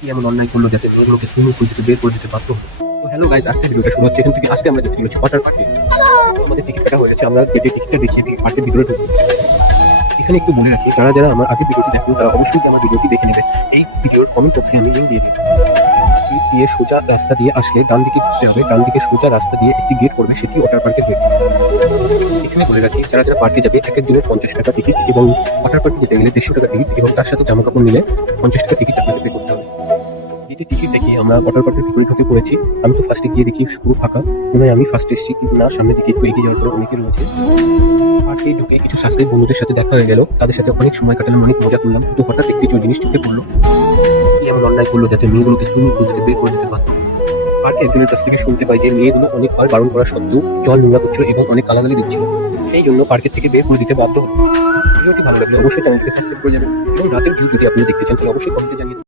কি এমন অন্যায় করলো যাতে মেয়েগুলোকে সুইমিং পুল থেকে বের করে দিতে বাধ্য হলো। তো হ্যালো গাইজ, আজকে ভিডিওটা শুরু হচ্ছে এখান থেকে। আজকে আমরা যেতে চলেছি ওয়াটার পার্কে। আমাদের টিকিট কাটা হয়ে গেছে, আমরা গেটে টিকিটটা দেখিয়ে পার্কের ভিতরে ঢুকবো। এখানে একটু বলে রাখি, যারা যারা আমার আগে ভিডিওটি দেখুন তারা অবশ্যই আমার ভিডিওটি দেখে নেবে। এই ভিডিওর কমেন্ট বক্সে আমি লিঙ্ক দিয়ে দেবো। সিট দিয়ে সোজা রাস্তা দিয়ে আসলে ডান দিকে ঘুরতে হবে, ডান দিকে সোজা রাস্তা দিয়ে একটি গেট পড়বে, সেটি ওয়াটার পার্কের গেট। এখানে বলে রাখি, যারা যারা পার্কে যাবে এক একজনের 50 টাকা টিকিট, এবং ওয়াটার পার্কে যেতে গেলে 150 টাকা টিকিট, এবং তার সাথে জামা কাপড় নিলে 50 টাকা টিকিট আপনাকে পে করতে হবে। গেটে টিকিট দেখিয়ে আমরা ওয়াটার পার্কের ভিতরে ঢুকে পড়েছি। আমি তো ফার্স্টে গিয়ে দেখি পুরো ফাঁকা, মনে হয় আমি ফার্স্ট এসেছি, কিন্তু না, সামনের দিকে একটু এগিয়ে যাওয়ার পর অনেকে রয়েছে। পার্কে ঢুকে কিছু সাবস্ক্রাইব বন্ধুদের সাথে দেখা হয়ে গেল, তাদের সাথে অনেক সময় কাটালাম, অনেক মজা করলাম। কিন্তু হঠাৎ একটি জিনিস চোখে পড়লো, কি এমন অন্যায় করলো যাতে মেয়েগুলোকে সুইমিং পুল থেকে বের করে দিতে বাধ্য হলো। পার্কে একজনের কাছ থেকে শুনতে পাই যে মেয়েগুলো অনেকবার বারণ করা সত্ত্বেও জল নোংরা করছিল এবং অনেক গালাগালি দিচ্ছিল, সেই জন্য পার্কের থেকে বের করে দিতে বাধ্য হলো। ভিডিওটি ভালো লাগলে অবশ্যই চ্যানেলটিকে সাবস্ক্রাইব করে যাবেন, এবং রাতের ভিউ যদি আপনি দেখতে চান তাহলে অবশ্যই কমেন্টে জানিয়ে দেবেন।